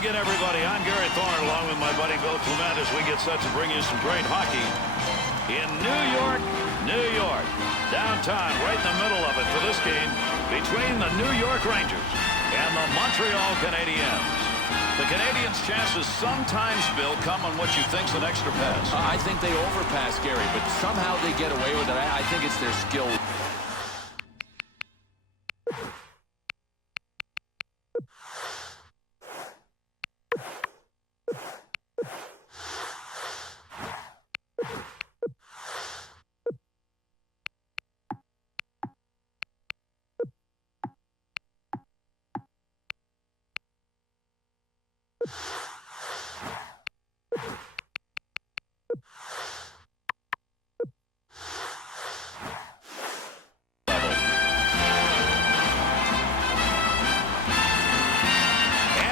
again, everybody. I'm Gary Thorne, along with my buddy Bill Clement, as we get set to bring you some great hockey in New York, New York. Downtown, right in the middle of it for this game between the New York Rangers and the Montreal Canadiens. The Canadiens' chances sometimes, Bill, come on what you think's an extra pass. I think they overpass, Gary, but somehow they get away with it. I think it's their skill.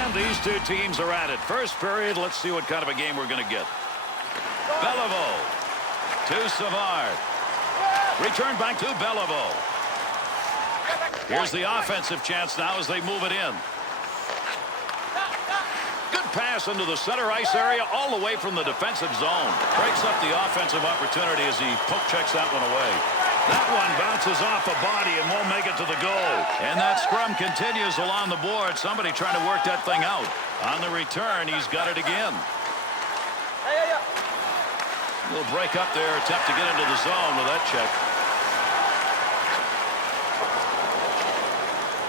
These two teams are at it. First period, let's see what kind of a game we're going to get. Beliveau to Savard. Return back to Beliveau. Here's the offensive chance now as they move it in. Good pass into the center ice area all the way from the defensive zone. Breaks up the offensive opportunity as he poke checks that one away. That one bounces off a body and won't make it to the goal. And that scrum continues along the board. Somebody trying to work that thing out. On the return, he's got it again. Little break up there, attempt to get into the zone with that check.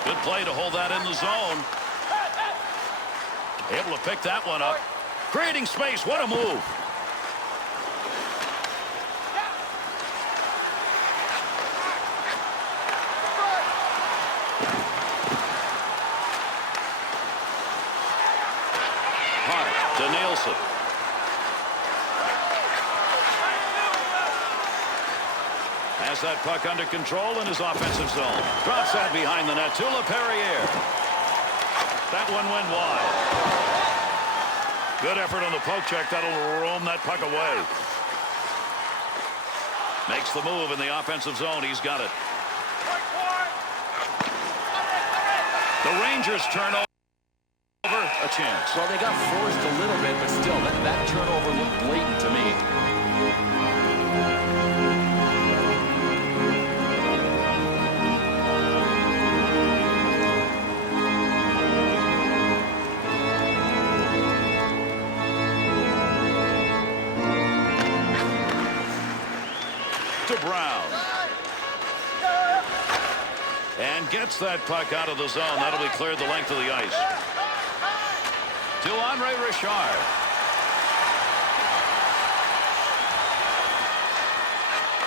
Good play to hold that in the zone. Able to pick that one up. Creating space, what a move. To Nielsen. Has that puck under control in his offensive zone. Drops that behind the net to LaPerriere. That one went wide. Good effort on the poke check. That'll roam that puck away. Makes the move in the offensive zone. He's got it. The Rangers turn over. A chance. Well, they got forced a little bit, but still, that turnover looked blatant to me. To Brown. And gets that puck out of the zone. That'll be cleared the length of the ice. To Andre Richard.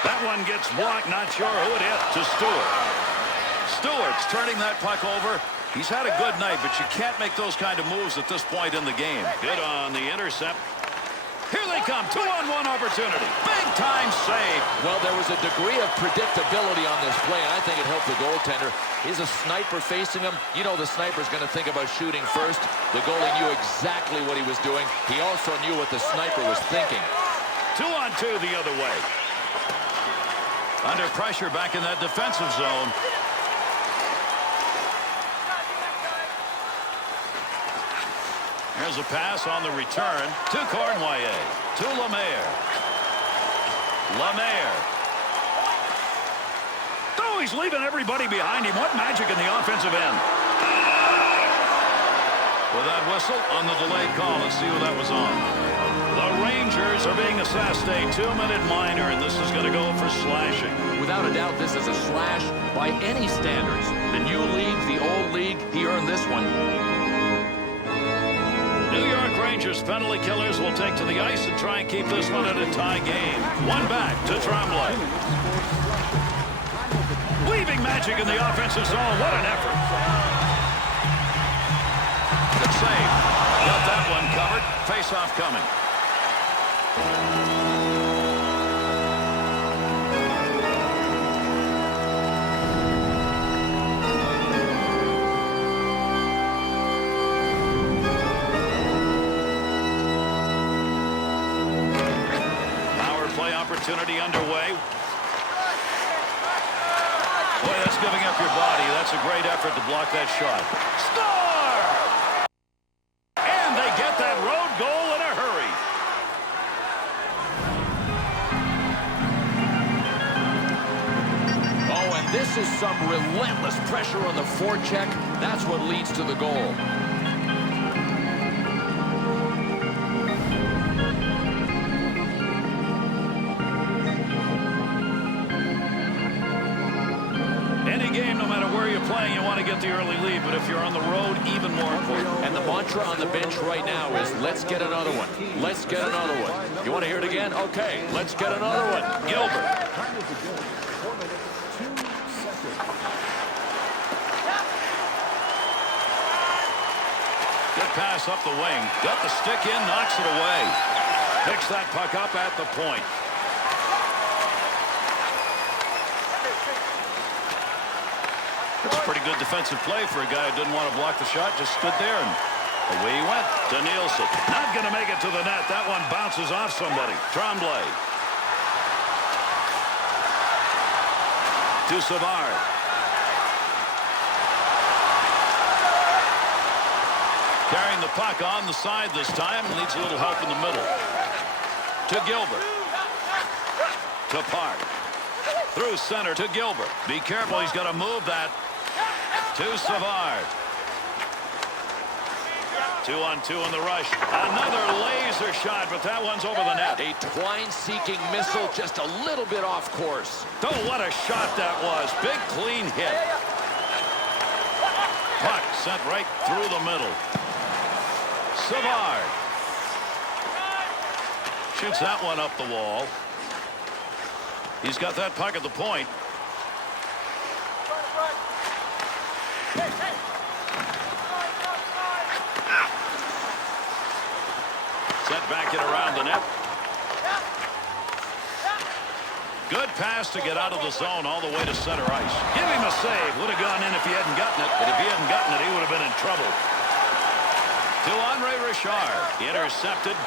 That one gets blocked. Not sure who it hit. To Stewart. Stewart's turning that puck over. He's had a good night, but you can't make those kind of moves at this point in the game. Good on the intercept. Here they come. 2-on-1 opportunity. Big-time save. Well, there was a degree of predictability on this play, and I think it helped the goaltender. He's a sniper facing him. You know the sniper's going to think about shooting first. The goalie knew exactly what he was doing. He also knew what the sniper was thinking. 2-on-2 the other way. Under pressure back in that defensive zone. Here's a pass on the return to Cornwallis. To Lemaire. Lemaire. Oh, he's leaving everybody behind him. What magic in the offensive end. With that whistle on the delayed call, let's see who that was on. The Rangers are being assessed a 2-minute minor, and this is going to go for slashing. Without a doubt, this is a slash by any standards. The new league, the old league, he earned this one. New York Rangers penalty killers will take to the ice and try and keep this one at a tie game. One back to Tremblay. Weaving magic in the offensive zone. What an effort. Good save. Got that one covered. Face-off coming. Opportunity underway. Boy, that's giving up your body. That's a great effort to block that shot. Score! And This is some relentless pressure on the forecheck. That's what leads to the goal. Any game, no matter where you're playing, you want to get the early lead, but if you're on the road, even more important. And the mantra on the bench right now is, let's get another one. Let's get another one. You want to hear it again? Okay, let's get another one. Gilbert. Good pass up the wing. Got the stick in, knocks it away. Picks that puck up at the point. That's a pretty good defensive play for a guy who didn't want to block the shot. Just stood there and away he went to Nielsen. Not going to make it to the net. That one bounces off somebody. Tremblay. To Savard. Carrying the puck on the side this time. Needs a little help in the middle. To Gilbert. To Park. Through center to Gilbert. Be careful. He's got to move that. To Savard. 2-on-2 in the rush. Another laser shot, but that one's over the net. A twine-seeking missile, just a little bit off course. Oh, what a shot that was. Big, clean hit. Puck sent right through the middle. Savard. Shoots that one up the wall. He's got that puck at the point. Sent back in around the net. Good pass to get out of the zone all the way to center ice. Give him a save. Would have gone in if he hadn't gotten it. But if he hadn't gotten it, he would have been in trouble. To Andre Richard. Intercepted.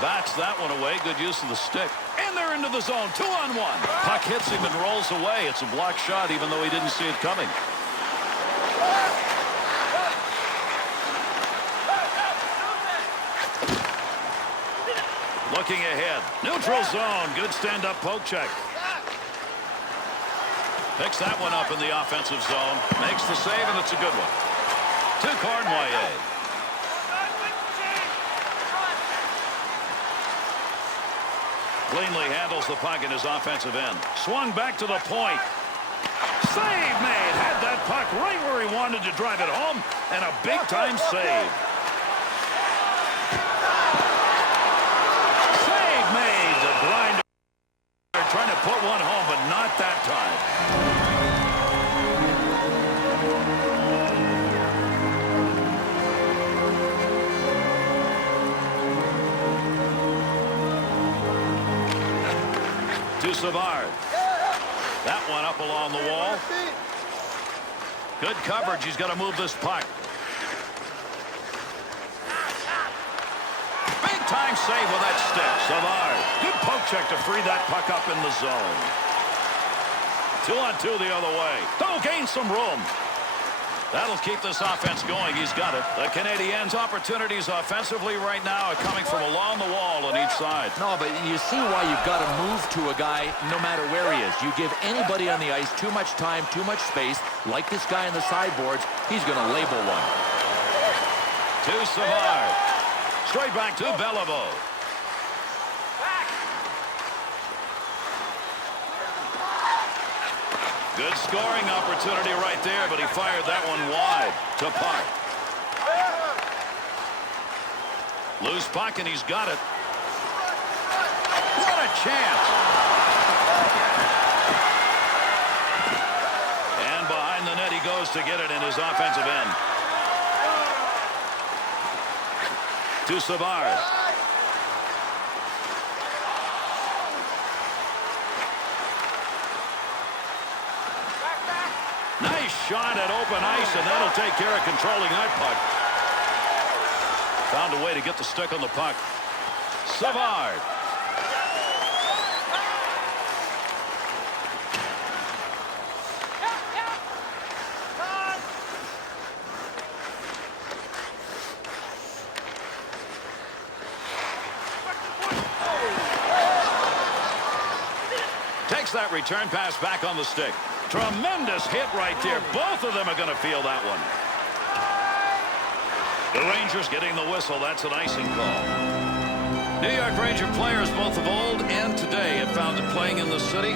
Bats that one away. Good use of the stick. And they're into the zone. 2-on-1. Puck hits him and rolls away. It's a blocked shot even though he didn't see it coming. Looking ahead. Neutral zone. Good stand-up poke check. Picks that one up in the offensive zone. Makes the save, and it's a good one. To Cornway. Cleanly handles the puck in his offensive end. Swung back to the point. Save made. Had that puck right where he wanted to drive it home, and a big-time save. Save made. The grinder trying to put one home, but not that time. To Savard. That one up along the wall. Good coverage. He's got to move this puck. Big time save with that stick. Savard. Good poke check to free that puck up in the zone. 2-on-2 the other way. Oh, gain some room. That'll keep this offense going. He's got it. The Canadiens' opportunities offensively right now are coming from along the wall on each side. No, but you see why you've got to move to a guy no matter where he is. You give anybody on the ice too much time, too much space, like this guy on the sideboards, he's going to label one. To Savard. Straight back to Beliveau. Good scoring opportunity right there, but he fired that one wide to Park. Loose puck, and he's got it. What a chance. And behind the net he goes to get it in his offensive end. To Savard. Nice shot at open ice, and that'll take care of controlling that puck. Found a way to get the stick on the puck. Savard. Takes Gets that return pass back on the stick. Tremendous hit right there. Both of them are going to feel that one. The Rangers getting the whistle. That's an icing call. New York Ranger players, both of old and today, have found that playing in the city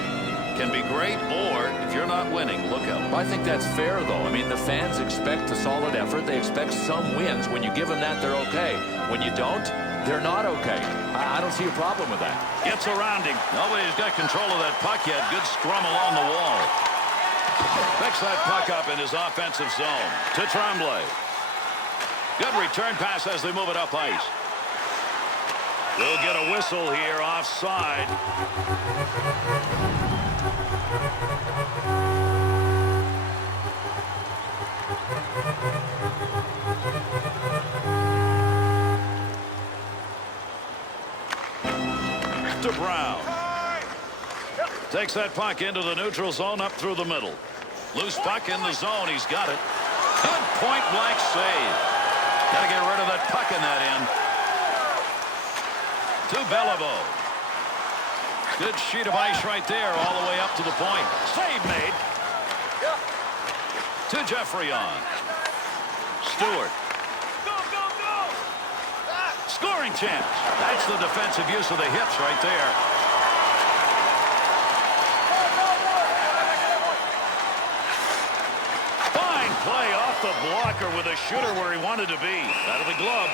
can be great, or if you're not winning, look out. I think that's fair, though. I mean, the fans expect a solid effort. They expect some wins. When you give them that, they're okay. When you don't, they're not okay. I don't see a problem with that. Gets around him. Nobody's got control of that puck yet. Good scrum along the wall. Picks that puck up in his offensive zone to Tremblay. Good return pass as they move it up ice. We'll get a whistle here offside. To Brown. Takes that puck into the neutral zone up through the middle. Loose puck in the zone. He's got it. Good point blank save. Got to get rid of that puck in that end. To Beliveau. Good sheet of ice right there all the way up to the point. Save made. To Jeffrey-on. Stewart. Scoring chance. That's the defensive use of the hips right there. Fine play off the blocker with a shooter where he wanted to be. Out of the glove.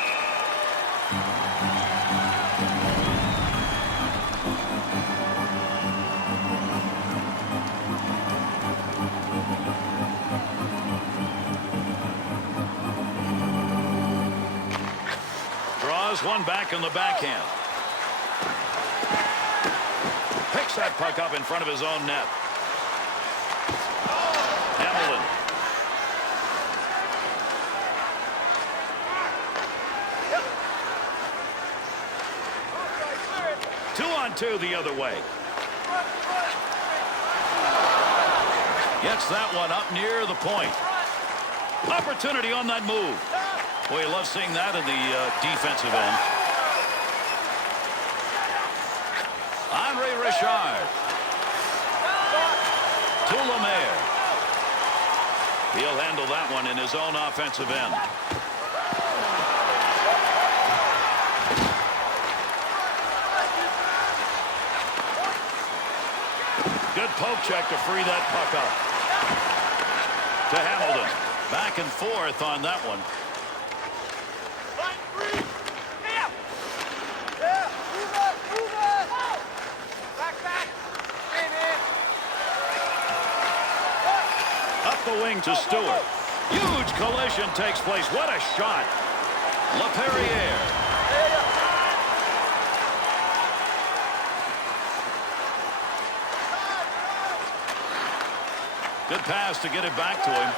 One back in the backhand. Picks that puck up in front of his own net. Hamilton. 2-on-2 the other way. Gets that one up near the point. Opportunity on that move. Boy, you love seeing that in the defensive end. Andre Richard. To Lemaire. He'll handle that one in his own offensive end. Good poke check to free that puck up. To Hamilton. Back and forth on that one. The wing to Stewart. Huge collision takes place. What a shot. LaPerriere. Good pass to get it back to him.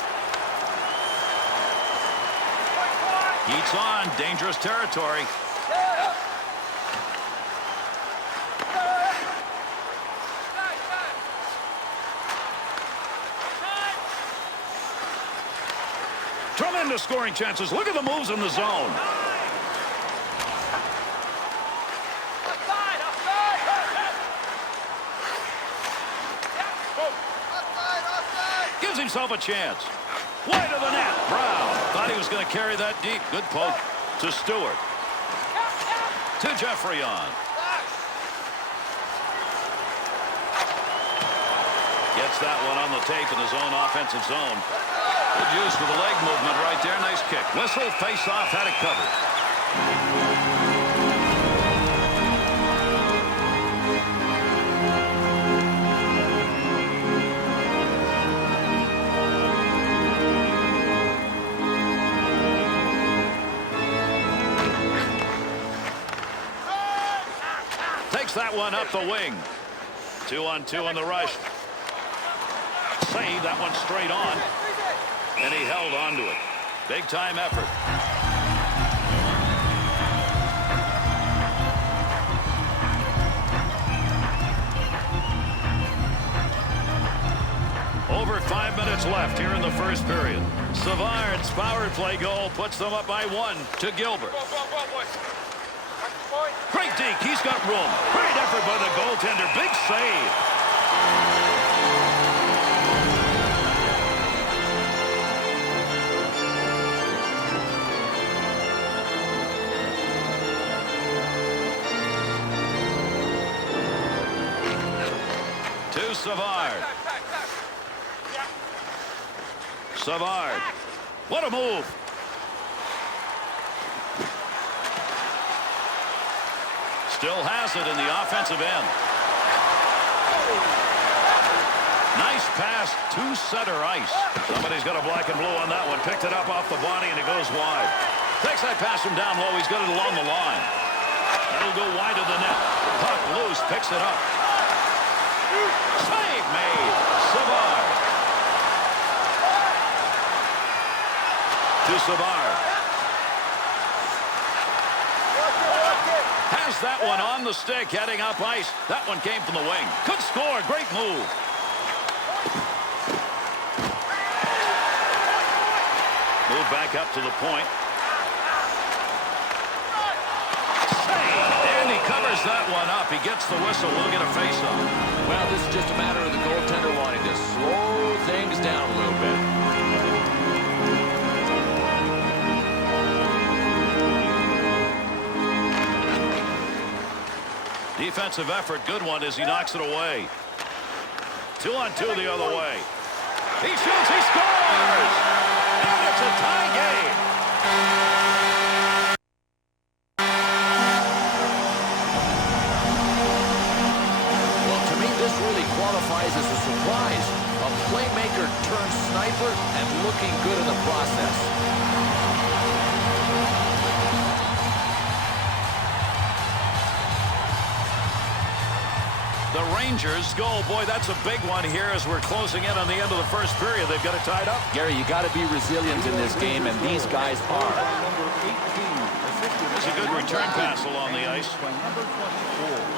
Heats on. Dangerous territory. Tremendous scoring chances. Look at the moves in the zone. Gives himself a chance. Wide of the net. Brown thought he was going to carry that deep. Good poke to Stewart. To Jeffrey-on. Gets that one on the tape in his own offensive zone. Good use for the leg movement right there. Nice kick. Whistle, face-off, had it covered. Takes that one up the wing. 2-on-2 on the rush. Save that one straight on. And he held on to it. Big-time effort. Over 5 minutes left here in the first period. Savard's power play goal puts them up by 1 to Gilbert. Great deke. He's got room. Great effort by the goaltender. Big save. Savard. Savard. What a move. Still has it in the offensive end. Nice pass to center ice. Somebody's got a black and blue on that one. Picked it up off the body, and it goes wide. Takes that pass from down low. He's got it along the line. That'll go wide of the net. Puck loose. Picks it up. Save made. Savard. To Savard. Has that one on the stick, heading up ice. That one came from the wing. Good score. Great move. Move back up to the point. Save. And he covers that one up. He gets the whistle. We'll get a face-off. Well, this is just a matter of the goaltender wanting to slow things down a little bit. Defensive effort, good one as he knocks it away. 2-on-2 the other way. He shoots, he scores! And it's a tie game. Well, to me, this really qualifies as a surprise. A playmaker turned sniper and looking good in the process. The Rangers go. Boy, that's a big one here as we're closing in on the end of the first period. They've got it tied up. Gary, you got to be resilient in this game, and these guys are. There's a good return pass along the ice.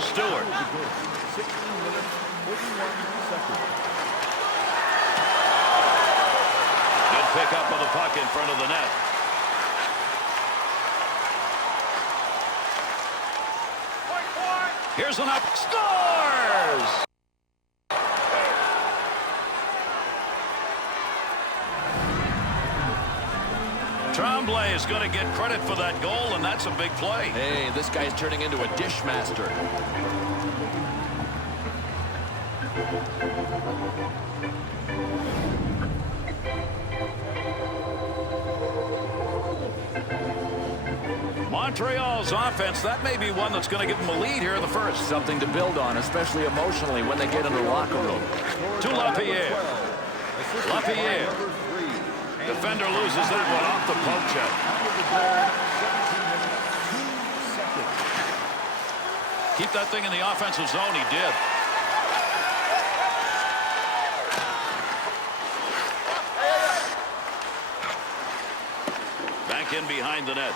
Stewart. Good pick up of the puck in front of the net. Here's an up. Scores! Tremblay is going to get credit for that goal, and that's a big play. Hey, this guy's turning into a dish master. Montreal's offense, that may be one that's going to give them a lead here in the first. Something to build on, especially emotionally when they get in the locker room. To Lapierre. Lapierre. Defender loses that one off the poke check. Keep that thing in the offensive zone. He did. Back in behind the net.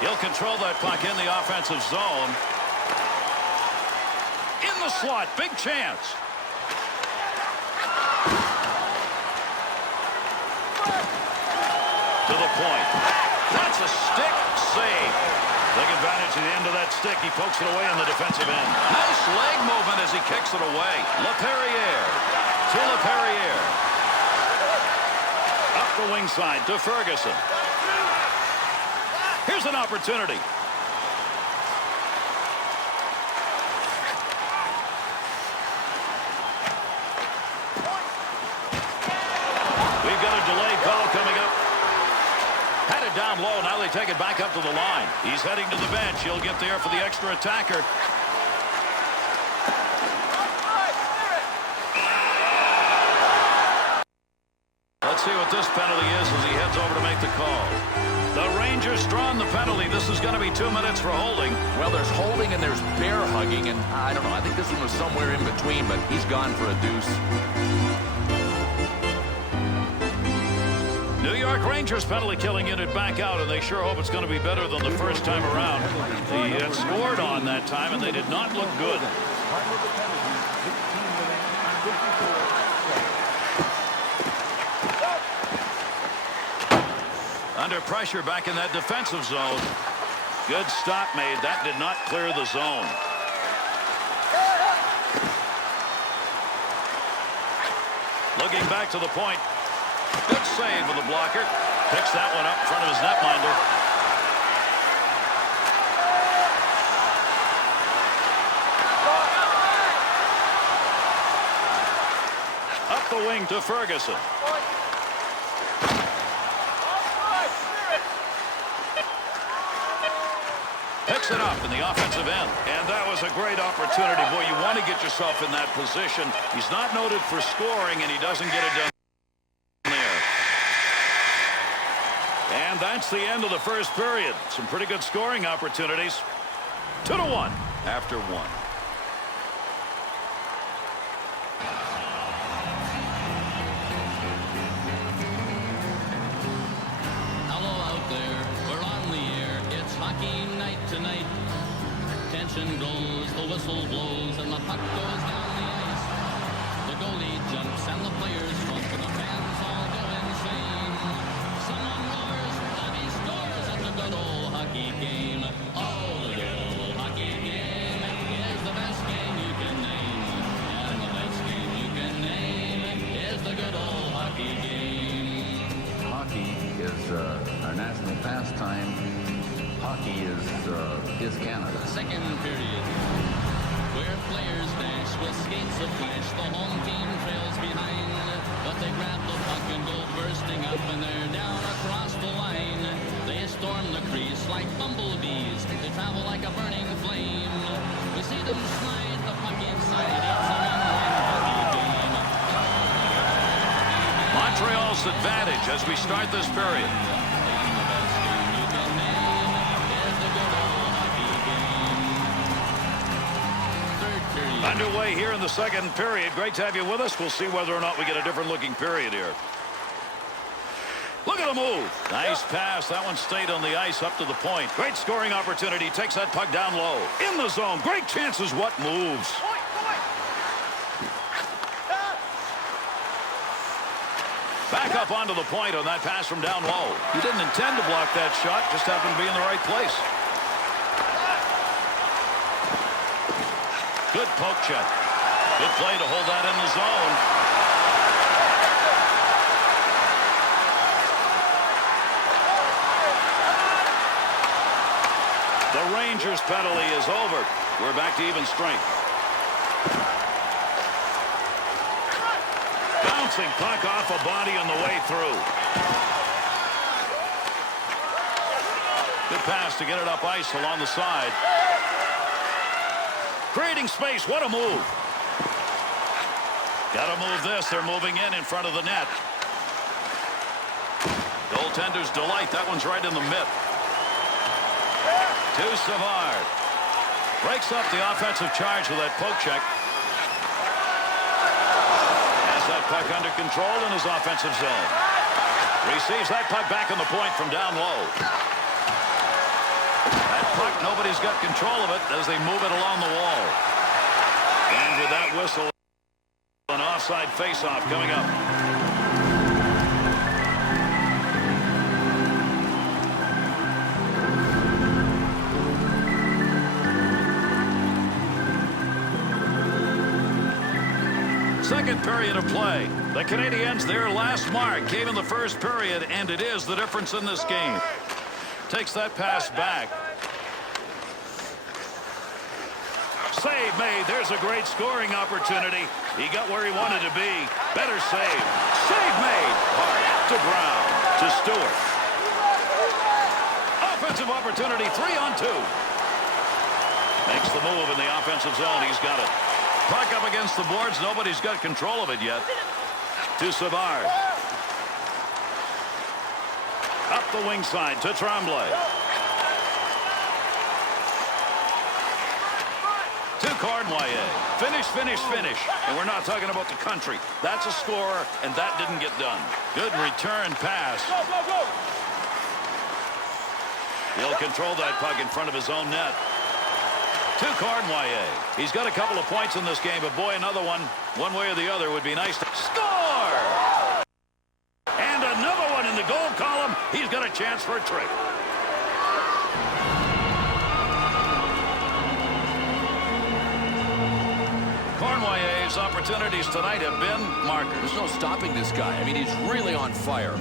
He'll control that puck in the offensive zone. In the slot, big chance. To the point. That's a stick save. Take advantage of the end of that stick. He pokes it away in the defensive end. Nice leg movement as he kicks it away. Laperriere. To Laperriere. Up the wing side to Ferguson. Here's an opportunity. We've got a delayed call coming up. Had it down low. Now they take it back up to the line. He's heading to the bench. He'll get there for the extra attacker. Let's see what this penalty is as he heads over to make the call. The Rangers drawn the penalty. This is going to be 2 minutes for holding. Well, there's holding and there's bear hugging, and I don't know. I think this one was somewhere in between, but he's gone for a deuce. New York Rangers penalty killing unit back out, and they sure hope it's going to be better than the first time around. They had scored on that time, and they did not look good. Under pressure back in that defensive zone. Good stop made. That did not clear the zone. Looking back to the point. Good save with the blocker. Picks that one up in front of his netminder. Up the wing to Ferguson. Picks it up in the offensive end. And that was a great opportunity. Boy, you want to get yourself in that position. He's not noted for scoring, and he doesn't get it done there. And that's the end of the first period. Some pretty good scoring opportunities. 2-1 after one. Hello out there. We're on the air. It's hockey night tonight. Tension grows, the whistle blows, and the puck goes down the ice. The goalie jumps and the players jump, and the fans all go insane. Someone roars, and he scores at the good old hockey game. Oh, the good old hockey game is the best game you can name. And the best game you can name is the good old hockey game. Hockey is our national pastime. Hockey is Canada. Second period, where players dash with skates of flash. The home team trails behind, but they grab the puck and go bursting up, and they're down across the line. They storm the crease like bumblebees. They travel like a burning flame. We see them slide the puck inside. It's a one-win hockey game. Montreal's advantage as we start this period. Underway here in the second period. Great to have you with us. We'll see whether or not we get a different looking period here. Look at the move. Nice pass. That one stayed on the ice up to the point. Great scoring opportunity. Takes that puck down low. In the zone. Great chances. What moves? Back up onto the point on that pass from down low. He didn't intend to block that shot. Just happened to be in the right place. Good poke check. Good play to hold that in the zone. The Rangers' penalty is over. We're back to even strength. Bouncing puck off a body on the way through. Good pass to get it up ice along the side. Creating space. What a move. Got to move this. They're moving in front of the net. Goaltender's delight. That one's right in the mitt. To Savard. Breaks up the offensive charge with that poke check. Has that puck under control in his offensive zone. Receives that puck back on the point from down low. That puck, nobody's got control of it as they move it along the wall. And with that whistle, an offside faceoff coming up. Second period of play. The Canadiens, their last mark, came in the first period, and it is the difference in this game. Takes that pass back. Save made. There's a great scoring opportunity. He got where he wanted to be. Better save. Save made. Hart to Brown. To Stewart. Offensive opportunity. 3-on-2. Makes the move in the offensive zone. He's got it. Puck up against the boards. Nobody's got control of it yet. To Savard. Up the wing side to Tremblay. To Cornwallis. Finish, finish, finish. And we're not talking about the country. That's a score, and that didn't get done. Good return pass. He'll control that puck in front of his own net. To Cornwallis. He's got a couple of points in this game, but boy, another one way or the other, would be nice to score. And another one in the goal column. He's got a chance for a trick. Cornwallis' opportunities tonight have been markers. There's no stopping this guy. I mean, he's really on fire.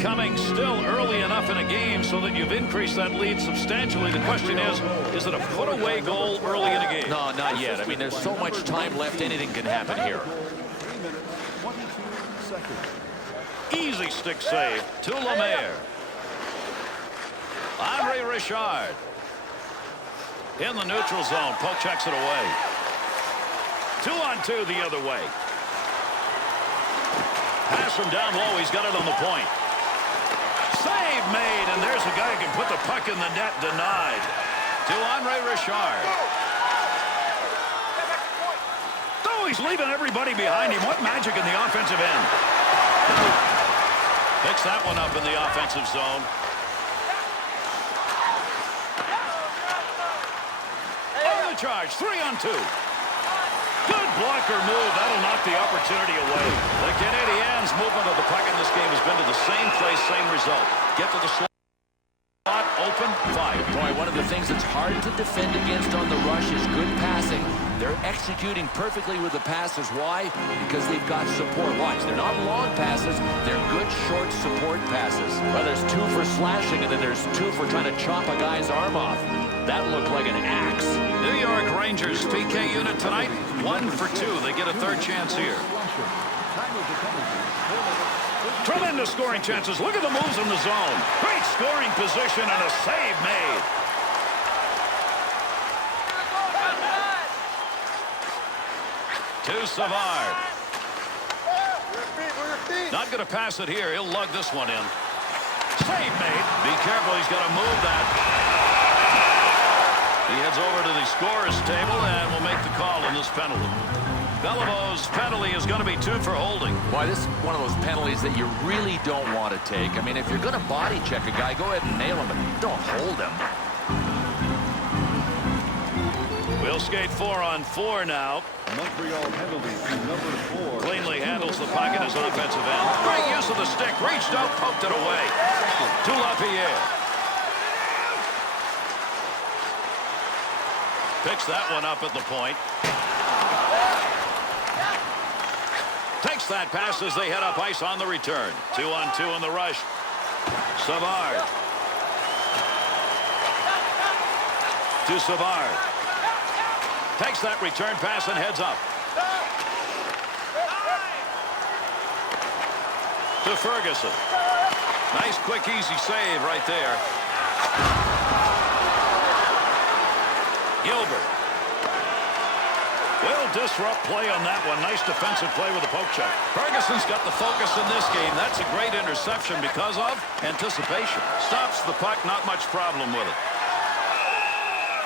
coming still early enough in a game so that you've increased that lead substantially. The question is it a put-away goal early in a game? No, not yet. I mean, there's so much time left, anything can happen here. 3 minutes, 22 seconds. Easy stick save to Lemaire. Andre Richard. In the neutral zone, poke checks it away. 2-on-2 the other way. Pass from down low. He's got it on the point. Save made, and there's a guy who can put the puck in the net. Denied. To Andre Richard. Oh, he's leaving everybody behind him. What magic in the offensive end. Picks that one up in the offensive zone. On the charge, 3-on-2. Good blocker move. That'll knock the opportunity away. The Canadiens' movement of the puck in this game has been to the same place, same result. Get to the slot, open, fire. Boy, one of the things that's hard to defend against on the rush is good passing. They're executing perfectly with the passes. Why? Because they've got support. Watch, they're not long passes. They're good, short support passes. Well, there's 2 for slashing, and then there's 2 for trying to chop a guy's arm off. That looked like an axe. New York Rangers PK unit tonight, 1 for 2. They get a third chance here. Tremendous scoring chances. Look at the moves in the zone. Great scoring position and a save made. To Savard. Not going to pass it here. He'll lug this one in. Save made. Be careful. He's got to move that. He heads over to the scorer's table and will make the call on this penalty. Beliveau's penalty is going to be 2 for holding. Boy, this is one of those penalties that you really don't want to take. I mean, if you're going to body check a guy, go ahead and nail him, but don't hold him. We'll skate 4-on-4 now. Montreal penalty to number 4. Cleanly handles the puck in his offensive end. Great use of the stick. Reached out, poked it away. To LaPierre. Picks that one up at the point. Takes that pass as they head up ice on the return. 2-on-2 in the rush. Savard. To Savard. Takes that return pass and heads up. To Ferguson. Nice, quick, easy save right there. Gilbert. Will disrupt play on that one. Nice defensive play with a poke check. Ferguson's got the focus in this game. That's a great interception because of anticipation. Stops the puck, not much problem with it.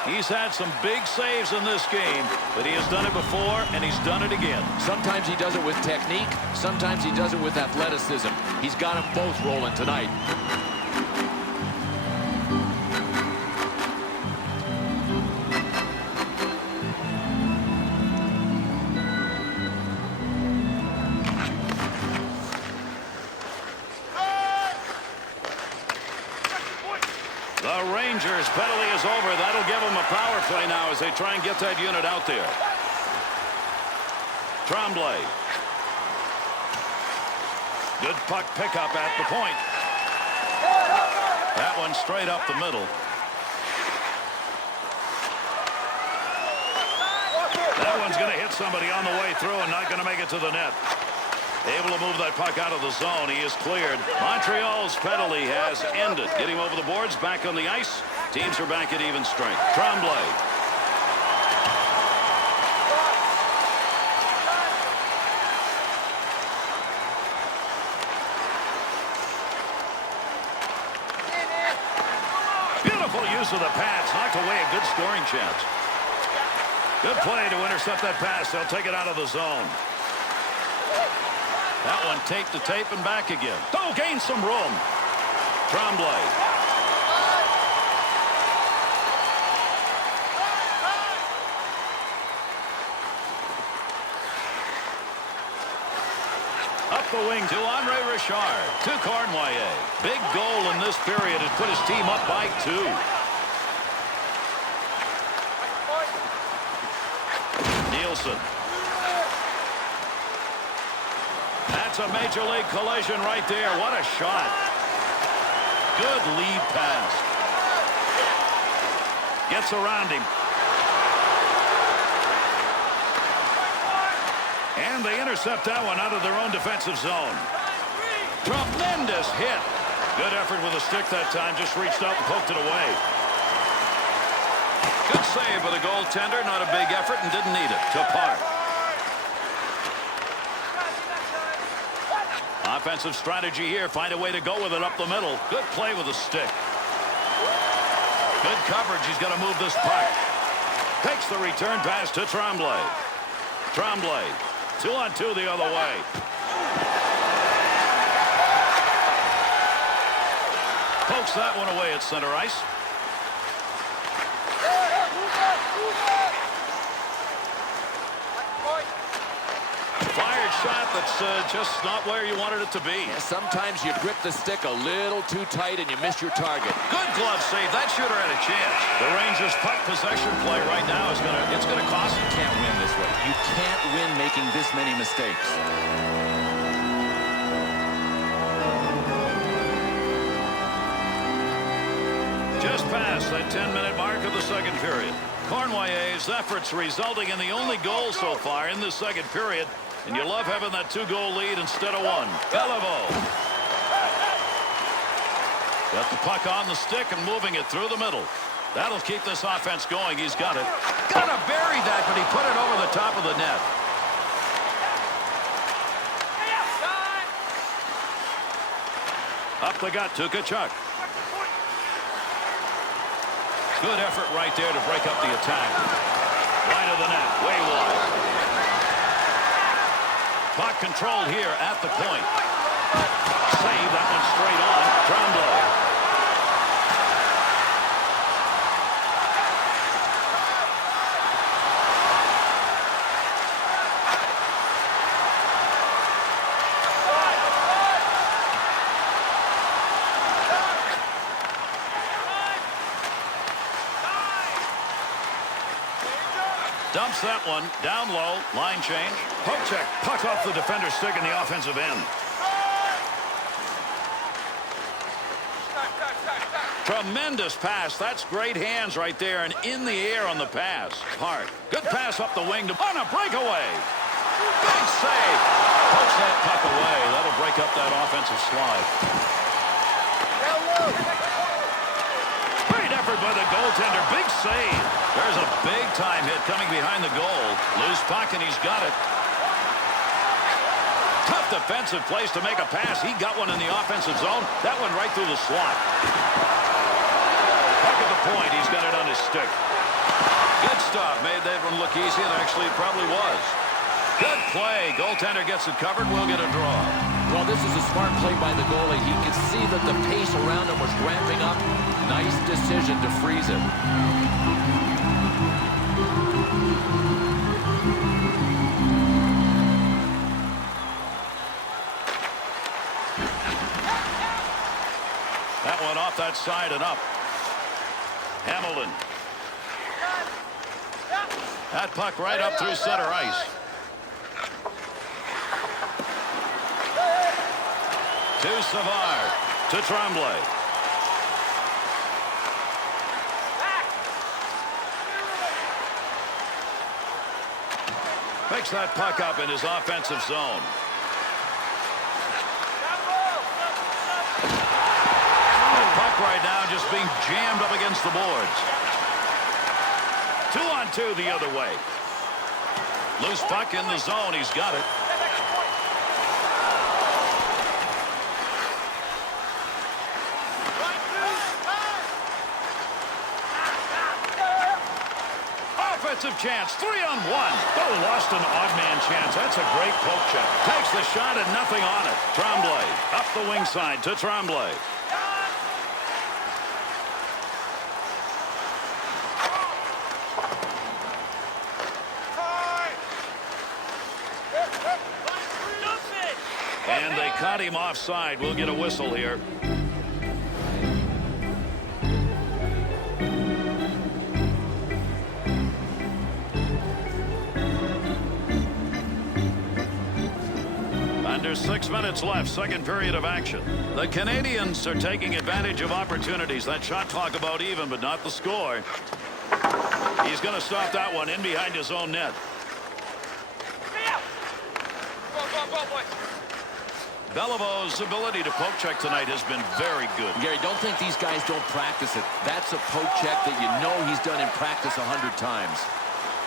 He's had some big saves in this game, but he has done it before, and he's done it again. Sometimes he does it with technique. Sometimes he does it with athleticism. He's got them both rolling tonight. The Rangers penalty is over. That'll give them a power play now as they try and get that unit out there. Tremblay. Good puck pickup at the point. That one straight up the middle. That one's going to hit somebody on the way through and not going to make it to the net. Able to move that puck out of the zone. He is cleared. Montreal's penalty has ended. Getting over the boards, back on the ice. Teams are back at even strength. Tremblay. Beautiful use of the pads. Knocked away a good scoring chance. Good play to intercept that pass. They'll take it out of the zone. That one tape to tape and back again. Oh, gain some room. Tremblay. Up the wing to Andre Richard. To Cornwallis. Big goal in this period. It put his team up by 2. Nielsen. That's a major league collision right there. What a shot. Good lead pass. Gets around him. And they intercept that one out of their own defensive zone. Tremendous hit. Good effort with a stick that time. Just reached out and poked it away. Good save by the goaltender. Not a big effort and didn't need it. To Park. Offensive strategy here. Find a way to go with it up the middle. Good play with a stick. Good coverage. He's got to move this puck. Takes the return pass to Tremblay. Tremblay. 2-on-2 the other way. Pokes that one away at center ice. Fired shot that's just not where you wanted it to be. Yeah, sometimes you grip the stick a little too tight and you miss your target. Good glove save. That shooter had a chance. The Rangers' puck possession play right now is gonna cost. You can't win this way. You can't win making this many mistakes. Just past that 10-minute mark of the second period. Cornwallis's efforts resulting in the only goal so far in this second period. And you love having that 2-goal lead instead of one. Beliveau. Got the puck on the stick and moving it through the middle. That'll keep this offense going. He's got it. Gotta bury that, but he put it over the top of the net. Up the gut to Tkachuk. Good effort right there to break up the attack. Wide of the net. Way wide. Puck controlled here at the point. Save that one straight on. Tremblay. Dumps that one down low. Line change. Poke check. Puck off the defender's stick in the offensive end. Tremendous pass. That's great hands right there and in the air on the pass. Hart. Good pass up the wing to on a breakaway. Big save. Pokes that puck away. That'll break up that offensive slide. Great effort by the goaltender. Big save. There's a big-time hit coming behind the goal. Loose puck, and he's got it. Tough defensive place to make a pass. He got one in the offensive zone. That one right through the slot. Puck at the point. He's got it on his stick. Good stuff. Made that one look easy, and actually it probably was. Good play. Goaltender gets it covered. We'll get a draw. Well, this is a smart play by the goalie. He could see that the pace around him was ramping up. Nice decision to freeze it. That one off that side and up. Hamilton. That puck right up through center ice. To Savard. To Tremblay. Picks that puck up in his offensive zone. That puck right now just being jammed up against the boards. 2-on-2 the other way. Loose puck in the zone. He's got it. Offensive chance, 3-on-1. Oh, lost an odd man chance. That's a great poke check. Takes the shot and nothing on it. Tremblay up the wing side to Tremblay. And they caught him offside. We'll get a whistle here. Under 6 minutes left, second period of action. The Canadiens are taking advantage of opportunities. That shot clock about even, but not the score. He's going to stop that one in behind his own net. Beliveau's ability to poke check tonight has been very good. Gary, don't think these guys don't practice it. That's a poke check that you know he's done in practice 100 times.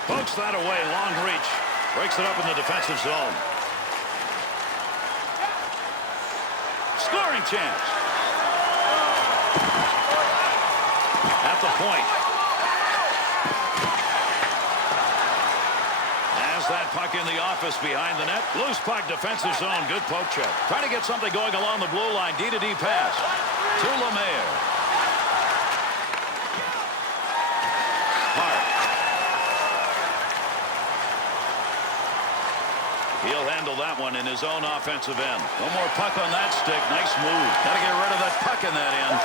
Pokes that away, long reach. Breaks it up in the defensive zone. Scoring chance. At the point. That puck in the office behind the net. Loose puck, defensive zone. Good poke check. Trying to get something going along the blue line. D-to-D pass to Lemaire. Hart. He'll handle that one in his own offensive end. No more puck on that stick. Nice move. Got to get rid of that puck in that end.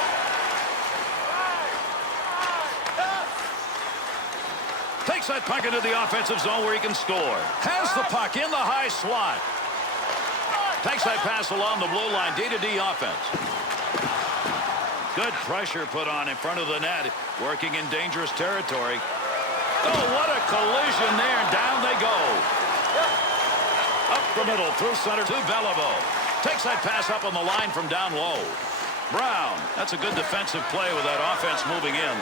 Takes that puck into the offensive zone where he can score. Has the puck in the high slot. Takes that pass along the blue line. D-to-D offense. Good pressure put on in front of the net. Working in dangerous territory. Oh, what a collision there. Down they go. Up the middle through center to Beliveau. Takes that pass up on the line from down low. Brown. That's a good defensive play with that offense moving in.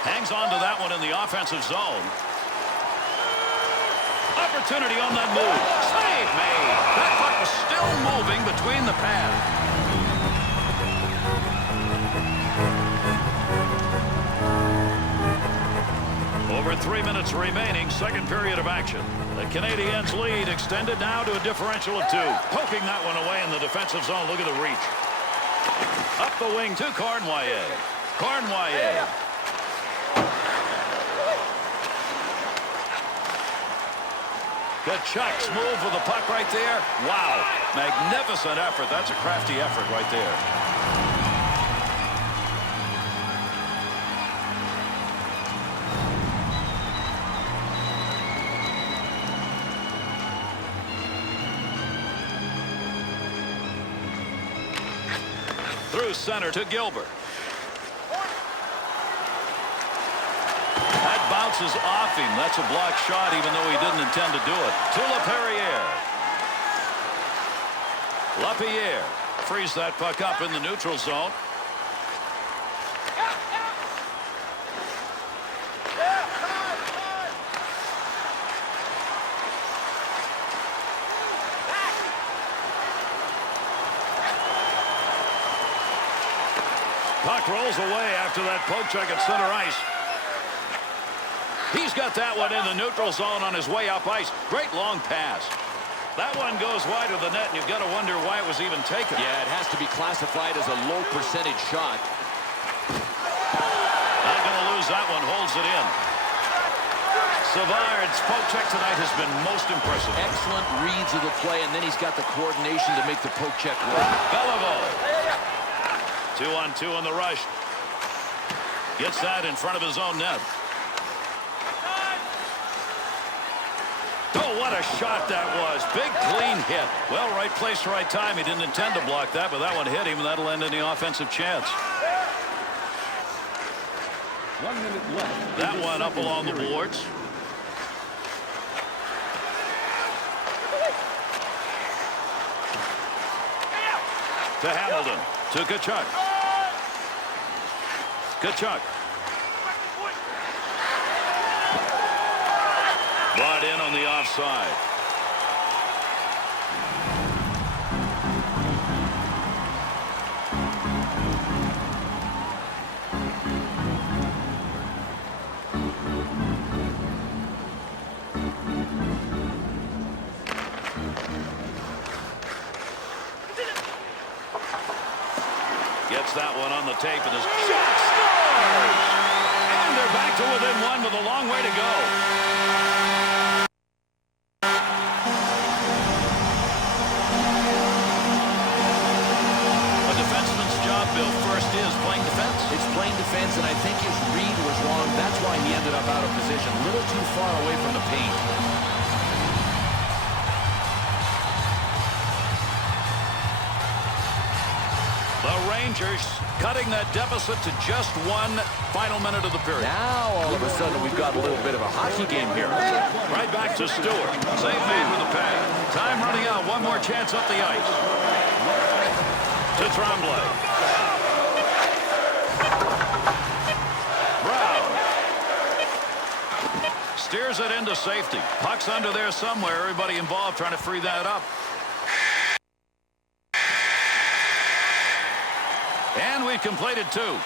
Hangs on to that one in the offensive zone. Opportunity on that move. Save made. That puck was still moving between the pads. Over 3 minutes remaining, second period of action. The Canadiens lead extended now to a differential of 2. Poking that one away in the defensive zone. Look at the reach. Up the wing to Cornwallis. Cornwallis. Kachuk's move with the puck right there. Wow. Magnificent effort. That's a crafty effort right there. Through center to Gilbert. Bounces off him. That's a block shot, even though he didn't intend to do it. To LaPierre. LaPierre frees that puck up in the neutral zone. Puck rolls away after that poke check at center ice. He's got that one in the neutral zone on his way up ice. Great long pass. That one goes wide of the net, and you've got to wonder why it was even taken. Yeah, it has to be classified as a low percentage shot. Not going to lose that one. Holds it in. Savard's poke check tonight has been most impressive. Excellent reads of the play, and then he's got the coordination to make the poke check work. Beliveau. 2-on-2 on the rush. Gets that in front of his own net. Oh, what a shot that was. Big, clean hit. Well, right place, right time. He didn't intend to block that, but that one hit him, and that'll end in the offensive chance. 1 minute left. That one up along the boards. To Hamilton. To Kachuk. Kachuk. Brought in on the offside. Gets that one on the tape and his shot scores! And they're back to within one with a long way to go. It's playing defense, and I think his read was out of position, a little too far away from the paint. The Rangers cutting that deficit to just one final minute of the period. Now, all of a sudden, we've got a little bit of a hockey game here. Right back to Stewart. Save made with a pad. Time running out. One more chance up the ice. To Tremblay. Brown. Steers it into safety. Puck's under there somewhere. Everybody involved trying to free that up. And we've completed two.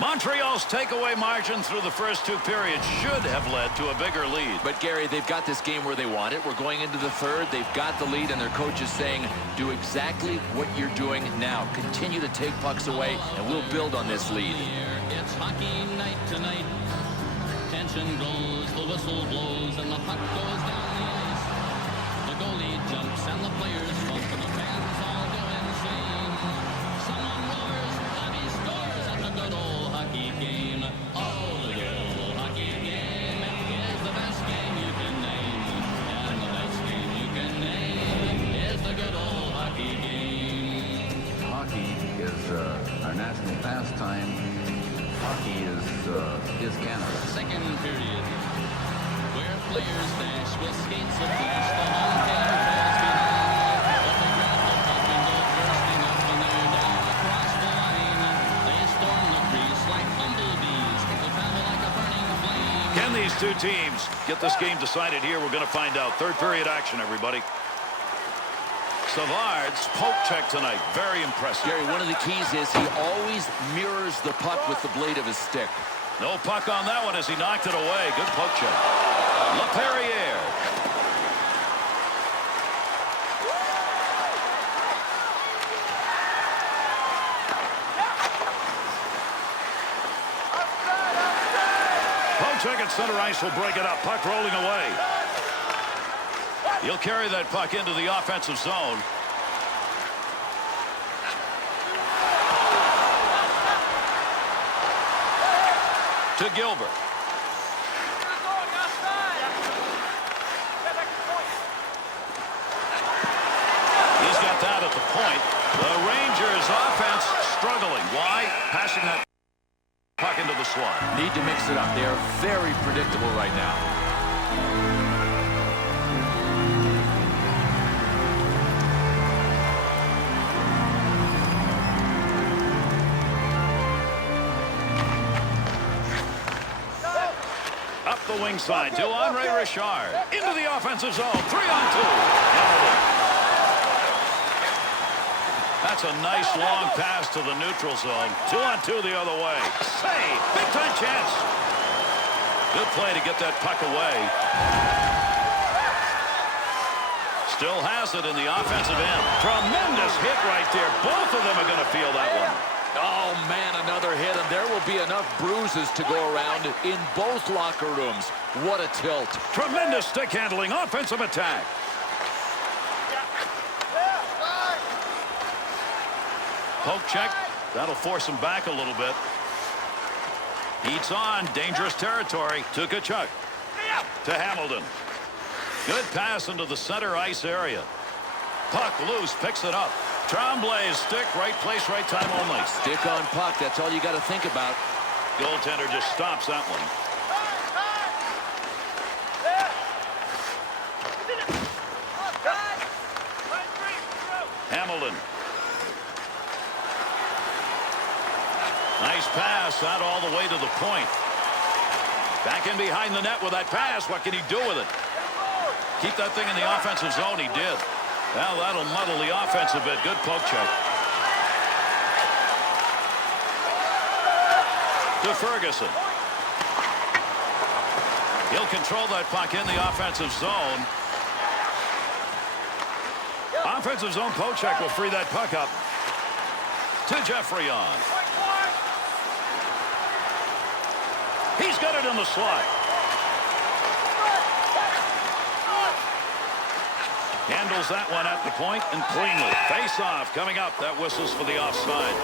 Montreal's takeaway margin through the first two periods should have led to a bigger lead. But, Gary, they've got this game where they want it. We're going into the third. They've got the lead, and their coach is saying, do exactly what you're doing now. Continue to take pucks away, and we'll build on this lead. It's hockey night tonight. Tension grows, the whistle blows, and the puck goes down the ice. The goalie jumps, and the players bump, and the fans all go insane. Someone roars, and he scores at the good old hockey game. Oh, the good old hockey game is the best game you can name. And the best game you can name is the good old hockey game. Hockey is our national pastime. Hockey is Canada. Second period, where players dash with skates of flash, the home team falls behind. But they grab the puck and go bursting up, and they're down across the line. They storm the crease like bumblebees. They travel like a burning flame. Can these two teams get this game decided here? We're going to find out. Third period action, everybody. Savard's poke check tonight. Very impressive. Gary, one of the keys is he always mirrors the puck with the blade of his stick. No puck on that one as he knocked it away. Good poke check. LaPerriere. Poke check at center ice will break it up. Puck rolling away. He'll carry that puck into the offensive zone. To Gilbert. He's got that at the point. The Rangers offense struggling. Why? Passing that puck into the slot. Need to mix it up. They are very predictable right now. Up the wing side to Andre Richard. Into the offensive zone. 3-on-2. That's a nice long pass to the neutral zone. 2-on-2 the other way. Save. Big time chance. Good play to get that puck away. Still has it in the offensive end. Tremendous hit right there. Both of them are going to feel that one. Oh, man, another hit, and there will be enough bruises to go around in both locker rooms. What a tilt. Tremendous stick handling, offensive attack. Poke check. That'll force him back a little bit. Eats on. Dangerous territory. To Tkachuk. To Hamilton. Good pass into the center ice area. Puck loose. Picks it up. Tremblay's stick, right place, right time only. Stick on puck, that's all you got to think about. Goaltender just stops that one. Hamilton. Nice pass, out all the way to the point. Back in behind the net with that pass. What can he do with it? Keep that thing in the offensive zone. He did. Well, that'll muddle the offense a bit. Good poke check. To Ferguson. He'll control that puck in the offensive zone. Offensive zone poke check will free that puck up. To Geoffrion. He's got it in the slot. Handles that one at the point and cleanly. Face off coming up. That whistles for the offside.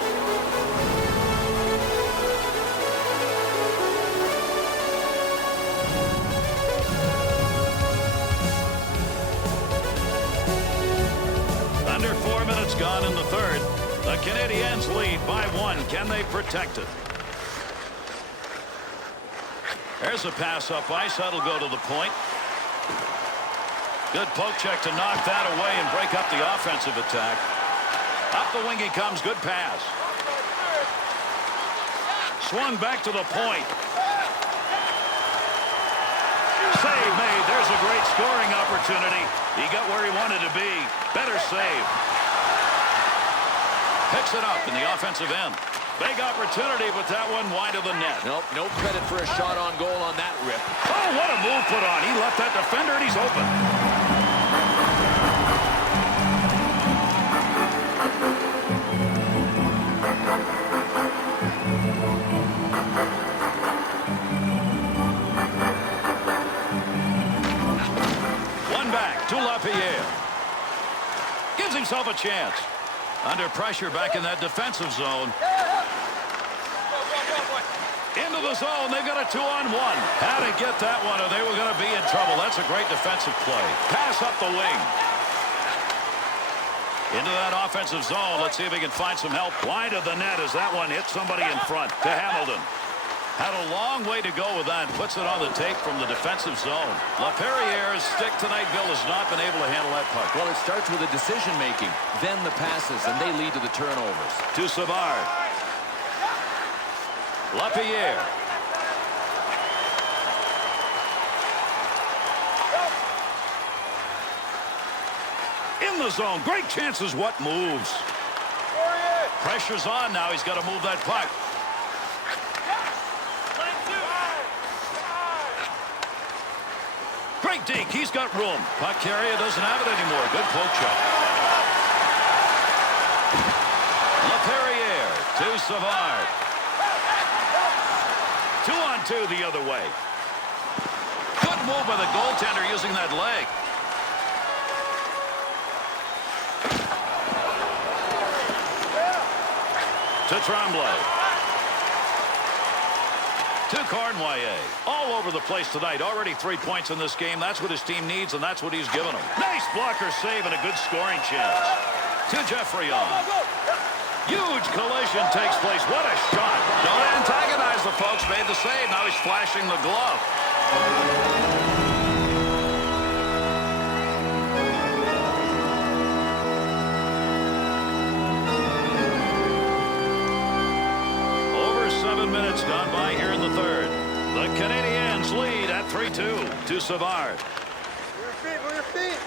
in the third. The Canadiens lead by 1. Can they protect it? There's a pass up ice. That'll go to the point. Good poke check to knock that away and break up the offensive attack. Up the wing he comes. Good pass. Swung back to the point. Save made. There's a great scoring opportunity. He got where he wanted to be. Better save. Picks it up in the offensive end. Big opportunity, but that one wide of the net. Nope, no credit for a shot on goal on that rip. Oh, what a move put on. He left that defender, and he's open. One back to LaPierre. Gives himself a chance. Under pressure back in that defensive zone. Into the zone. They've got a 2-on-1. Had to get that one or they were going to be in trouble. That's a great defensive play. Pass up the wing. Into that offensive zone. Let's see if he can find some help. Wide of the net as that one hits somebody in front to Hamilton. Had a long way to go with that. Puts it on the tape from the defensive zone. LaPierre's stick tonight, Bill, has not been able to handle that puck. Well, it starts with the decision-making, then the passes, and they lead to the turnovers. To Savard. LaPierre. In the zone. Great chances. What moves? Pressure's on now. He's got to move that puck. Great deke. He's got room. Puck carrier doesn't have it anymore. Good poke shot. LaPierre to Savard. 2-on-2 the other way. Good move by the goaltender using that leg. To Tremblay. To Cornwallis. All over the place tonight. Already 3 points in this game. That's what his team needs, and that's what he's given them. Nice blocker save and a good scoring chance. To Geoffrion. Huge collision takes place. What a shot. Don't antagonize the folks. Made the save. Now he's flashing the glove. Over 7 minutes gone by here in the third. The Canadiens lead at 3-2 to Savard. Move your feet.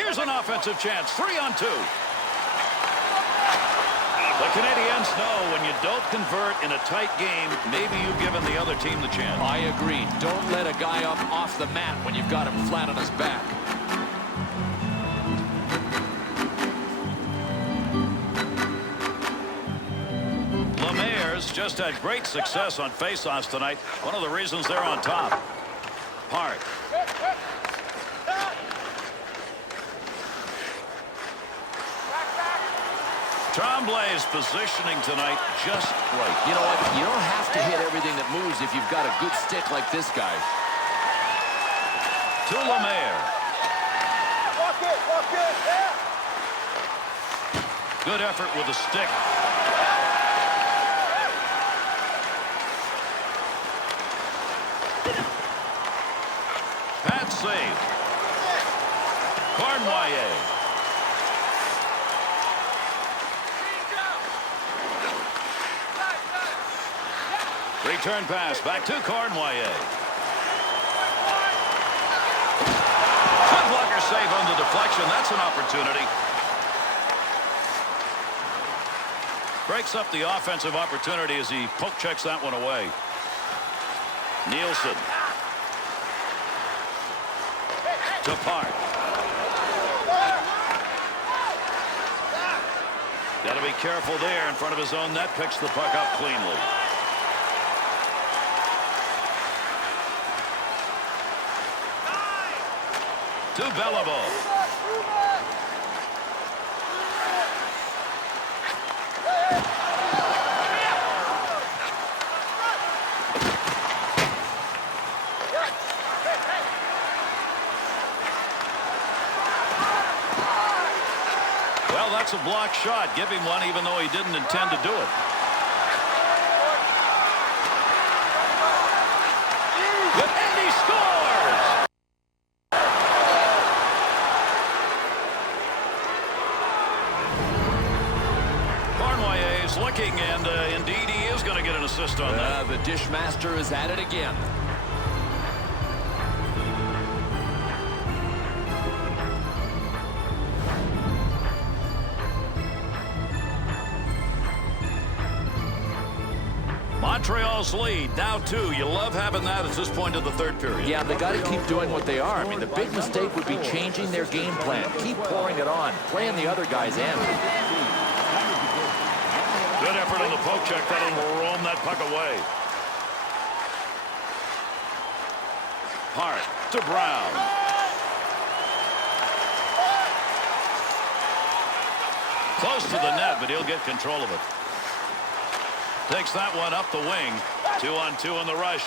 Here's an offensive chance. 3-on-2. The Canadiens know when you don't convert in a tight game, maybe you've given the other team the chance. I agree. Don't let a guy up off the mat when you've got him flat on his back. Lemaire's just had great success on faceoffs tonight. One of the reasons they're on top. Hart. Tremblay's positioning tonight just right. You know what? You don't have to hit everything that moves if you've got a good stick like this guy. To Lemaire. Walk it, yeah. Good effort with the stick. Pad save. Cornwallis. Return pass back to Cornwallis. Good blocker save on the deflection. That's an opportunity. Breaks up the offensive opportunity as he poke checks that one away. Nielsen. To Park. Got to be careful there in front of his own net. Picks the puck up cleanly. To Beliveau. Well, that That's a block shot. Give him one even though he didn't intend to do it. And he scores! Cornway is looking, and indeed he is going to get an assist on that. The dishmaster is at it again. Montreal's lead, now 2. You love having that at this point of the third period. Yeah, they got to keep doing what they are. I mean, the big mistake would be changing their game plan. Keep pouring it on, playing the other guy's end. Good effort on the poke check. That'll roam that puck away. Hart to Brown. Close to the net, but he'll get control of it. Takes that one up the wing. 2-on-2 in the rush.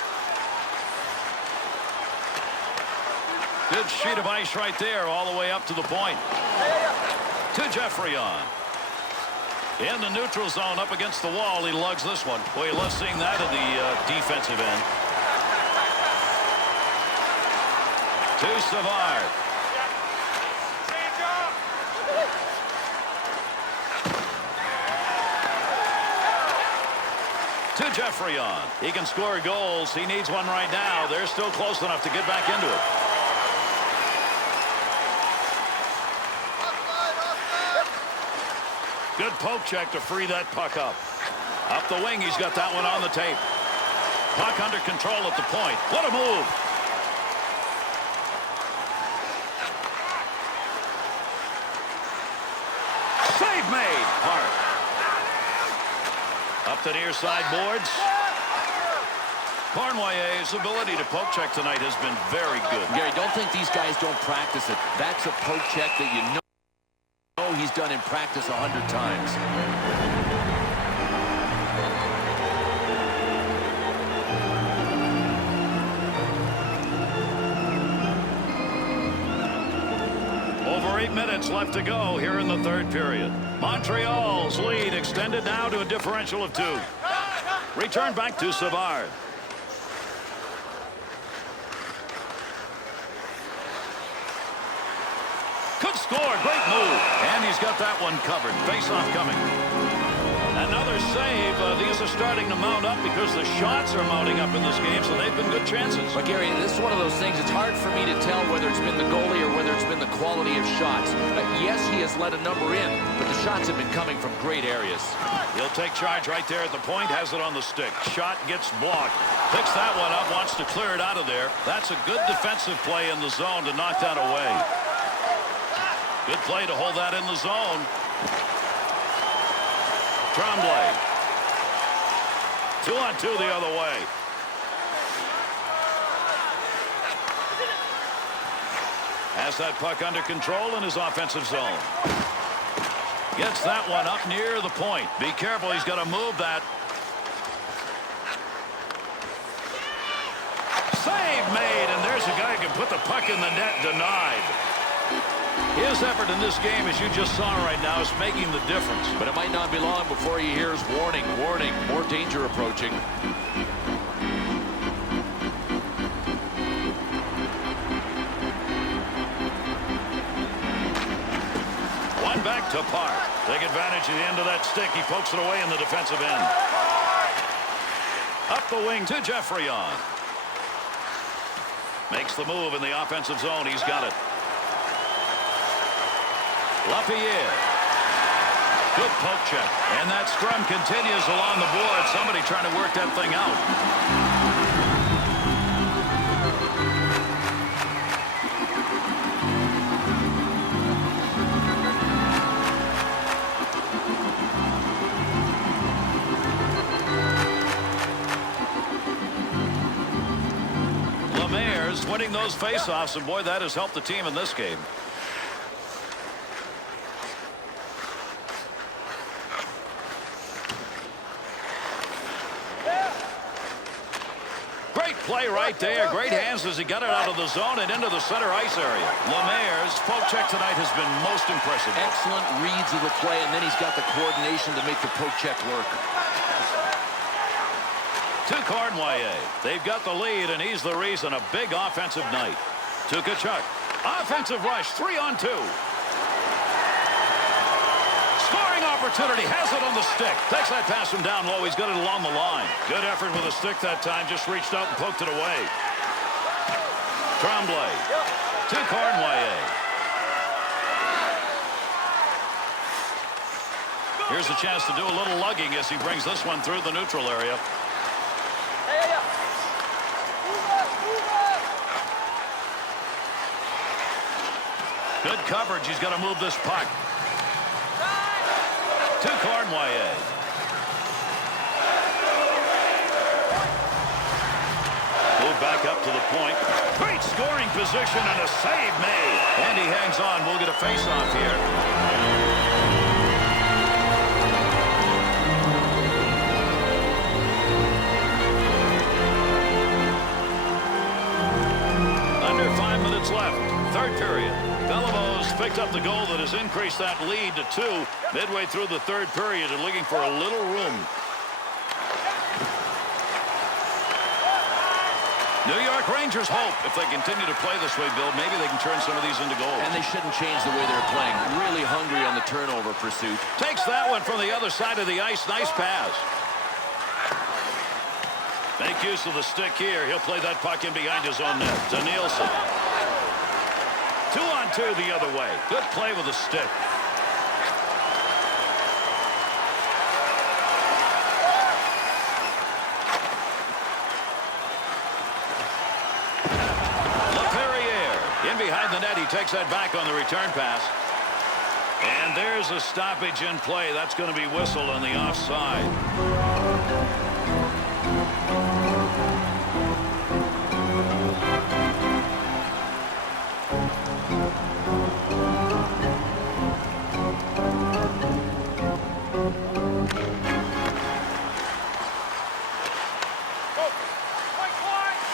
Good sheet of ice right there all the way up to the point. To Geoffrion. In the neutral zone up against the wall. He lugs this one. Boy, he loves seeing that in the defensive end. To Savard. To Geoffrion. He can score goals. He needs one right now. They're still close enough to get back into it. Good poke check to free that puck up. Up the wing, he's got that one on the tape. Puck under control at the point. What a move. Save made. Hart. Up the near side boards. Cornway's ability to poke check tonight has been very good. Gary, don't think these guys don't practice it. That's a poke check that you know he's done in practice 100 times. Over 8 minutes left to go here in the third period. Montreal's lead extended now to a differential of 2. Return back to Savard. Could score. Great move. And he's got that one covered. Face-off coming. Another save. These are starting to mount up because the shots are mounting up in this game, so they've been good chances. But Gary, this is one of those things. It's hard for me to tell whether it's been the goalie or whether it's been the quality of shots. Yes, he has let a number in, but the shots have been coming from great areas. He'll take charge right there at the point. Has it on the stick. Shot gets blocked. Picks that one up. Wants to clear it out of there. That's a good defensive play in the zone to knock that away. Good play to hold that in the zone. Tremblay. 2-on-2 the other way. Has that puck under control in his offensive zone. Gets that one up near the point. Be careful, he's got to move that. Save made, and there's a guy who can put the puck in the net. Denied. His effort in this game, as you just saw right now, is making the difference. But it might not be long before he hears warning, warning, more danger approaching. One back to Park. Take advantage of the end of that stick. He pokes it away in the defensive end. Up the wing to Geoffrion. Makes the move in the offensive zone. He's got it. LaPierre. Good poke check. And that scrum continues along the board. Somebody trying to work that thing out. Lemaire's winning those faceoffs, and boy, that has helped the team in this game. play right there. Great hands as he got it out of the zone and into the center ice area. Lemaire's poke check tonight has been most impressive. Excellent reads of the play, and then he's got the coordination to make the poke check work. To Cornway. They've got the lead, and he's the reason. A big offensive night. To Tkachuk. Offensive rush, 3-on-2. Scoring opportunity, has it on the stick. Takes that pass from down low. He's got it along the line. Good effort with a stick that time. Just reached out and poked it away. Tremblay to Cornway. Here's a chance to do a little lugging as he brings this one through the neutral area. Good coverage. He's got to move this puck. To Cornway. Move back up to the point. Great scoring position and a save made. And he hangs on. We'll get a face-off here. Under 5 minutes left. Third period. Belavos picked up the goal that has increased that lead to 2 midway through the third period and looking for a little room. New York Rangers hope if they continue to play this way, Bill, maybe they can turn some of these into goals. And they shouldn't change the way they're playing. Really hungry on the turnover pursuit. Takes that one from the other side of the ice. Nice pass. Make use of the stick here. He'll play that puck in behind his own net. To Nielsen. 2-on-2 the other way. Good play with the stick. In behind the net, he takes that back on the return pass. And there's a stoppage in play. That's going to be whistled on the offside.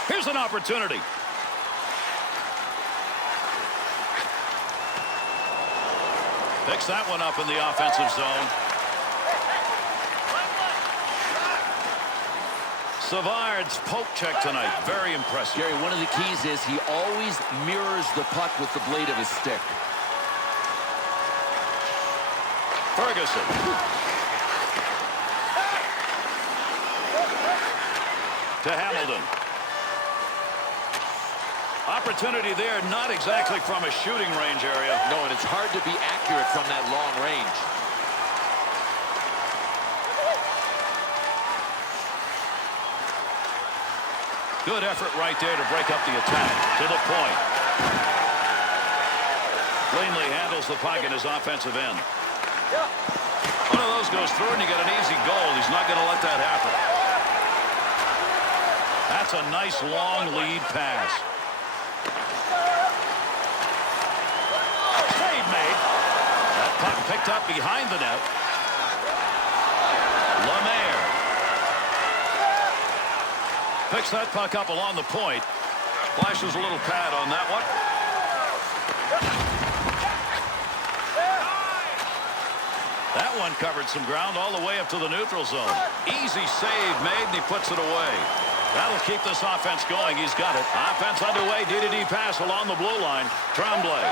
Here's an opportunity. Picks that one up in the offensive zone. Savard's poke check tonight. Very impressive. Gary, one of the keys is he always mirrors the puck with the blade of his stick. Ferguson. To Hamilton. Opportunity there, not exactly from a shooting range area. No, and it's hard to be accurate from that long range. Good effort right there to break up the attack. To the point. Cleanly handles the puck in his offensive end. One of those goes through and you get an easy goal. He's not going to let that happen. That's a nice long lead pass. Puck picked up behind the net. Lemaire picks that puck up along the point. Flashes a little pad on that one. That one covered some ground all the way up to the neutral zone. Easy save made, and he puts it away. That'll keep this offense going. He's got it. Offense underway. DDD pass along the blue line. Tremblay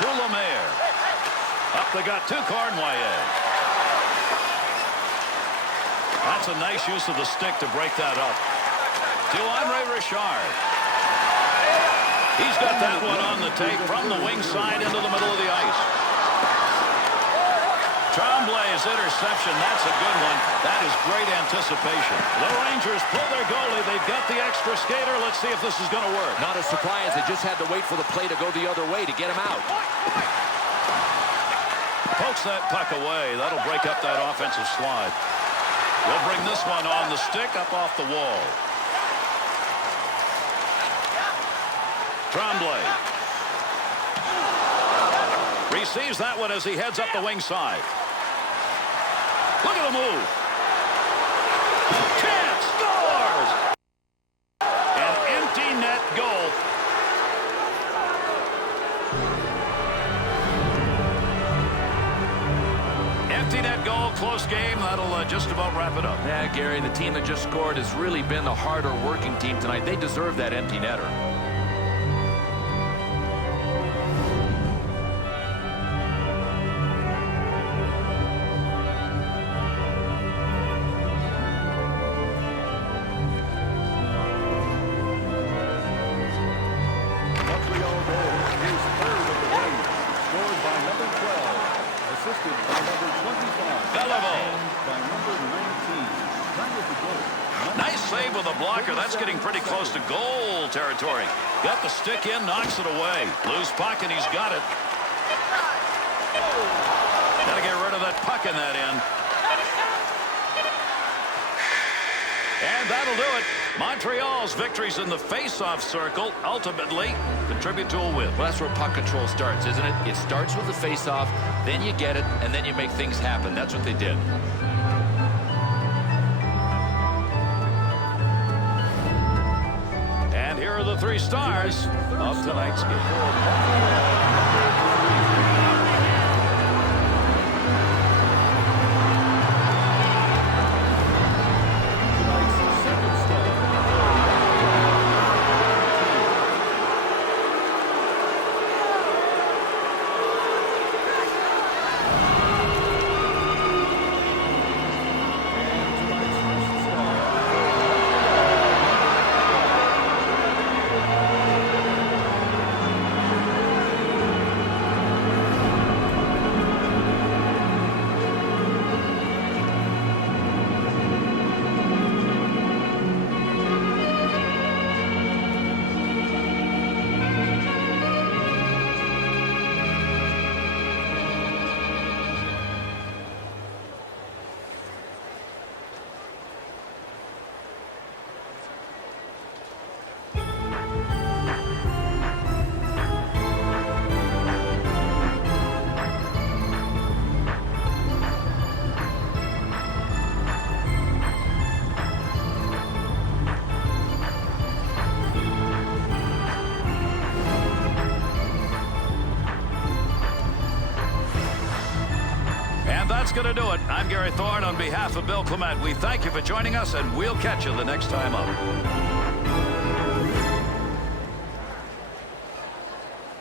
to Lemaire. Up the gut to Cornway. That's a nice use of the stick to break that up. To Andre Richard. He's got that one on the tape from the wing side into the middle of the ice. Tremblay's interception. That's a good one. That is great anticipation. The Rangers pull their goalie. They've got the extra skater. Let's see if this is going to work. Not a surprise. They just had to wait for the play to go the other way to get him out. Pokes that puck away. That'll break up that offensive slide. We'll bring this one on the stick up off the wall. Tremblay receives that one as he heads up the wing side. Look at the move. Chance scores! this game, that'll just about wrap it up. Yeah, Gary, the team that just scored has really been the harder working team tonight. They deserve that empty netter. Montreal goal, his third of the game, scored by number 12, assisted by number 25, Beliveau. and by number 19. That was the goal. Nice save with a blocker. That's getting pretty close to goal territory. Got the stick in, knocks it away. Loose puck, and he's got it. Got to get rid of that puck in that end. And that'll do it. Montreal's victories in the face-off circle ultimately contribute to a win. Well, that's where puck control starts, isn't it? It starts with the face-off, then you get it, and then you make things happen. That's what they did. And here are the three stars of tonight's game. That's going to do it. I'm Gary Thorne on behalf of Bill Clement. We thank you for joining us, and we'll catch you the next time up.